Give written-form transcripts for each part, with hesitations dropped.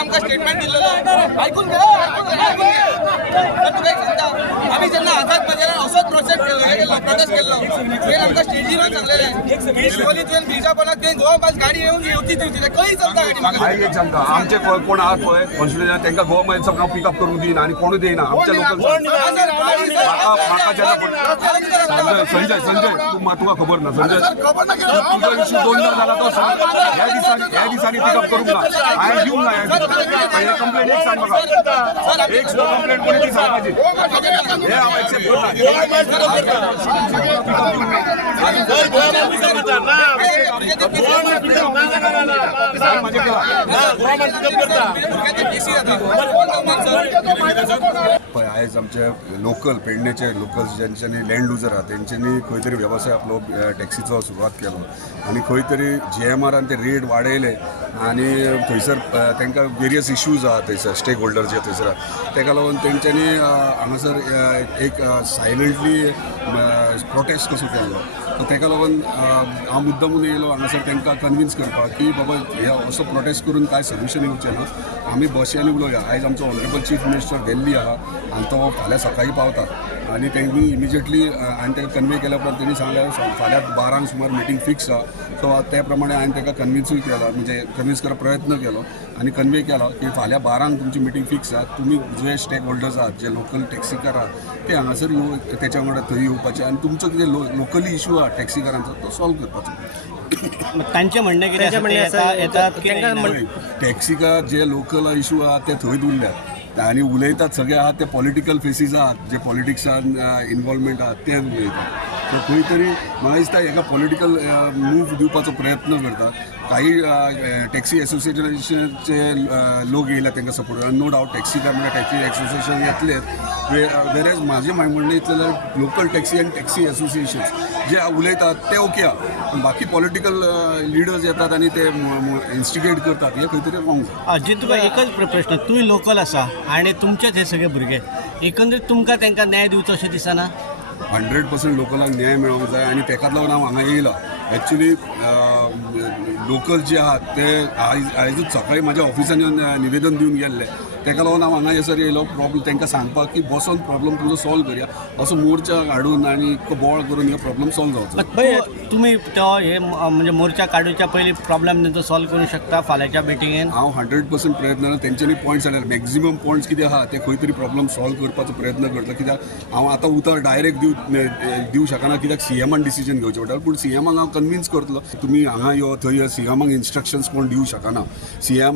आमका स्टेटमेंट दिलेलं ऐकून घ्या आम्ही ज्यांना आझाद मध्ये असंच प्रोसेस प्रोटेस्ट केलं तुवेन आमका स्टेजीवर सांगलेलं आहे हिस्टोरी तुवेन बिजापणात ते गोवा पास गाडी येऊन होती ती काही चलता गाडी एक सांगता आमचे कोण आहात पळय कॉन्स्टिट्युशन त्यांना गोवा मध्ये नाव पिकअप करून देईन आणि कोण देईना आमच्या लोकल संजय तुका खबर ना संजय तुझा इश्यू 2 दिवस झाला तो ह्या दिसांनी पिकअप करून ना हांवें घेऊन ना कंप्लेंट एक सांग म्हाका एक कंप्लेंट कोणी ती सांगपाची हे हांव एक्सेप्ट पळय आयज आमचे लोकल पेडणेचे लोकल ज्यांच्यांनी लँड लुजर आहा तेंच्यांनी खंय तरी वेवसाय आपलो टॅक्सीचो सुरवात केलो आनी खंय तरी GMRन ते रेट वाडयले आनी थंयसर तांकां वेरियस इश्यूज आहा थंयसर स्टेक होल्डर जे थंयसर आहा ताका लागून तेंच्यांनी हांगासर एक सायलंटली प्रोटेस्ट कसो केल्लो ताका लागून हांव मुद्दमून येयलो हांगासर तांकां कन्विन्स करपाक की बाबा हे असो प्रोटेस्ट करून कांय सोल्युशन येवचें ना आमी बसयांनी उलोवया आयज आमचो ऑनरेबल चीफ मिनिस्टर दिल्ली आहा आनी तो फाल्यां सकाळीं पावता आनी तेंणी इमिजिएटली हांवें ताका कन्वे केल्या उपरांत तेणी सांगलें फाल्यां 12 सुमार मिटींग फिक्स आहा सो त्या प्रमाणे हांवें ताका कन्विन्सूय केला म्हणजे कन्विन्स करपाक प्रयत्न केलो आनी कन्वे केलो की फाल्यां 12 तुमची मिटींग फिक्स आहा तुमी जे स्टेक होल्डर्स आहात जे लोकल टॅक्सीकार आहात ते हांगासर तेच्या वांगडा थंय येवपाचे आनी तुमचो कितें लोकली इश्यू आहा टॅक्सीकारांचो तो सॉल्व करपाचो तांचे म्हणणें कितें टॅक्सीकार जे लोकल इश्यू आहा ते थंय उरल्यात आनी उलयतात सगळे आहात ते पॉलिटिकल फेसीस आहात जे पॉलिटिक्सान इनवॉल्वमेंट आहात ते उलयतात सो खंय तरी म्हाका दिसता हेका पॉलिटिकल मूव दिवपाचो प्रयत्न करतात काही टॅक्सी एसोसिएशनाचे लोक येयला तांकां सपोर्ट नो डावट टॅक्सीकार म्हणजे टॅक्सी एसोसिएशन येतलेच वेरेज म्हाजें म्हणणें इतलें जाल्यार लोकल टॅक्सी आनी टॅक्सी एसोसिएशन्स जे उलयतात ते ओके आहा पूण बाकी पॉलिटिकल लिडर्स येतात आनी ते इन्स्टिगेट करतात हे खंय तरी रॉंग अजीत तुका एकच प्रश्न तूं लोकल आसा आनी तुमचेच हे सगळे भुरगे एकंदरीत तुमकां तांकां न्याय दिवचो अशें दिसना 100% लोकलांक न्याय मेळोंक जाय आनी ताकाच लागून हांव हांगा येयला एक्चुली लोकल जे आहात ते आयजूच सकाळीं म्हाज्या ऑफिसान येवन निवेदन दिवन गेल्ले ताका लागून हांव हांगा येसर येयलो प्रॉब्लम तांकां सांगपाक की बसून प्रॉब्लम तुमचो सॉल्व करया असो मोर्चा काडून आनी बोवाळ करून हो प्रॉब्लम सॉल्व जावचो तुमी तो हे म्हणजे मोर्चा काडूच्या पयलीं प्रॉब्लम तेंचो सॉल्व करूंक शकता फाल्यांच्या मिटिंगेन हांव 100% प्रयत्न तेंच्यांनी पॉयंट्स हाडल्यार मॅक्झिमम पॉयंट्स कितें आहा ते खंय तरी प्रॉब्लम सॉल्व करपाचो प्रयत्न करतलो कित्याक हांव आतां उतर डायरेक्ट दिवं शकना कित्याक CMन डिसिजन घेवचें पडटलें पूण CMाक हांव कन्विन्स करतलो तुमी हांगा यो थंय CMाक इन्स्ट्रक्शन्स कोण दिवं शकना CM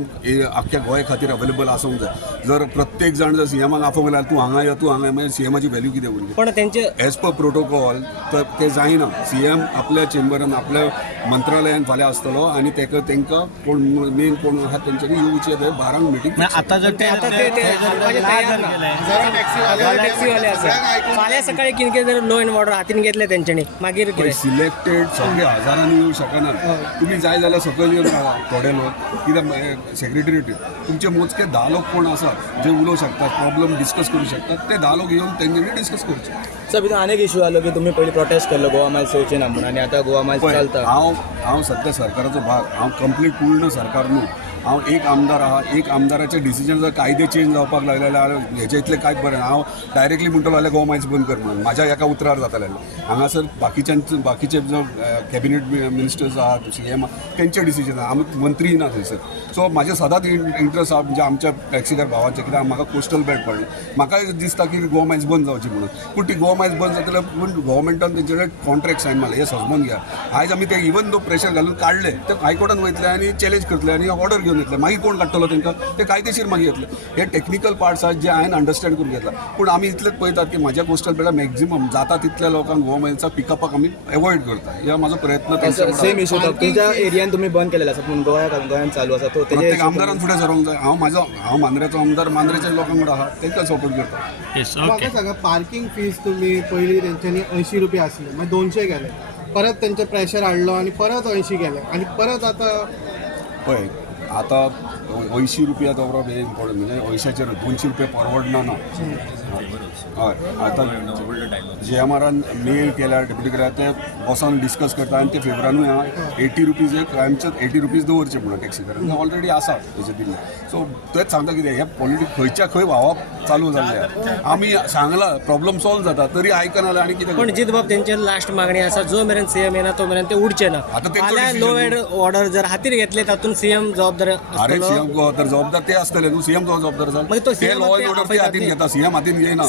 आख्ख्या गोंया खातीर अवेलेबल आसूंक जाय जर प्रत्येक जाण जर CMाक आफोंक लागल्यार तूं हांगा यो तूं हांगा मागीर CMाची व्हॅल्यू कितें उरली पण तेंचे एज पर प्रोटोकॉल तर ते जायना CM आपल्या चेंबरान आपल्या मंत्रालयान फाल्यां आसतलो आनी तांकां कोण मेन कोण आहात तेंच्यांनी येवचें थंय 12 मिटींग आतां जर ते टॅक्सीवाले आसा फाल्यां सकाळीं कितें जर लो एंड ऑर्डर हातीन घेतले तेंच्यांनी मागीर सिलेक्टेड सगळे हजारांनी येवं शकना तुमी जाय जाल्यार सकयल येवन रावा थोडे लोक कित्याक सेक्रेटरीएट तुमचे मोजके 10 लोक कोण आसात जे उलोवंक शकतात प्रॉब्लम डिस्कस करूंक शकतात ते 10 लोक येवन तेंच्यांनी डिस्कस करचे सर भितर अनेक इश्यू जालो की तुमी पयलीं प्रोटेस्ट केल्लो गोवा मायल्स येवचें ना म्हणून आनी आतां गोवा मायल्स चलता हांव सद्या सरकाराचो भाग हांव कंप्लीट पूर्ण सरकार न्हू हांव एक आमदार आहा एक आमदाराचे डिसिजन जर कायदे चेंज जावपाक लागले जाल्यार हेचे इतलें कांयच बरें हांव डायरेक्टली म्हणटलो जाल्यार गोवा मायल्स बंद कर म्हणून म्हाज्या एका उतरार जातालें हांगासर बाकीचे जो कॅबिनेट मिनिस्टर्स आहात CM तेंचे डिसिजन आहा आमी मंत्री ना थंयसर सो म्हाजें सदांच इंट्रस्ट आहा म्हणजे आमच्या टॅक्सीकार भावांचे कित्याक म्हाका कोस्टल बेल्ट पडली म्हाका दिसता की गोवा मायल्स बंद जावची म्हणून पूण ती गोवा मायल्स बंद जातले पूण गव्हर्मेंटान तेंचे कडेन कॉन्ट्रॅक्ट सायन मारले हे समजून घ्या आयज आमी ते इवन दो प्रेशर घालून काडले ते हायकोर्टान वयतले आनी चॅलेंज करतले आनी ऑर्डर घेवन येतले मागीर कोण काडटलो तांकां ते कायदेशीर मागीर येतले हे टेक्निकल पार्ट्स आहात जे हांवें अंडरस्टँड करून घेतला पूण आमी इतलेंच पळयतात की म्हाज्या कोस्टल बेल्टार मॅक्झिमम जाता तितल्या लोकांक गोवा मायल्सा पिकअपाक आमी एवॉयड करता हे म्हाजो प्रयत्न सेम इश्यू तुमच्या एरियान तुमी बंद केलेले आसा पूण गोंयान चालू आसा तो प्रत्येक आमदारान फुडें सरोंक जाय हांव मांद्रेचो आमदार मांद्रेच्या लोकां कडेन आहा तांकां सपोर्ट करता म्हाका सांगा पार्किंग फीज तुमी पयलीं तेंच्यांनी 80 रुपया आसले मागीर 200 केले परत त्यांचे प्रेशर हाडलो आणि परत 80 केले आणि परत आता पळय आतां 80 रुपया तो हे इम्पॉर्टंट म्हणजे 80चेर 200 रुपया परवडना ना हय आतां GMRन मेल केल्यार डेप्युटी केल्यार ते बसोन डिस्कस करता आनी ते फेवरानूय आहा 80 रुपीज आमचे 80 रुपीज दवरचे म्हणून टॅक्सी कारण ऑलरेडी आसा तेचे दिल्ले सो तेच सांगता कितें हे पॉलिटिक्स खंयच्या खंय व्हांवप चालू जाल्ले आमी सांगला प्रॉब्लम सॉल्व जाता तरी आयकना जाल्यार आनी कितें पण जित बाब त्यांची लास्ट मागणी आसा जो मेरेन सीएम येना तो मेरेन ते उडचे ना आता तेंचो फाल्यां decision लो एंड ऑर्डर जर हातीर घेतले तातूंत सीएम जबाबदार अरे आसतलो. सीएम जबाबदार ते आसतले न्हू सीएम जबाबदार मागीर तो जाल ते CM लॉ अँड ते ऑर्डर ते आपयतात हातीन न्ही. घेता सीएम हातीन घेयना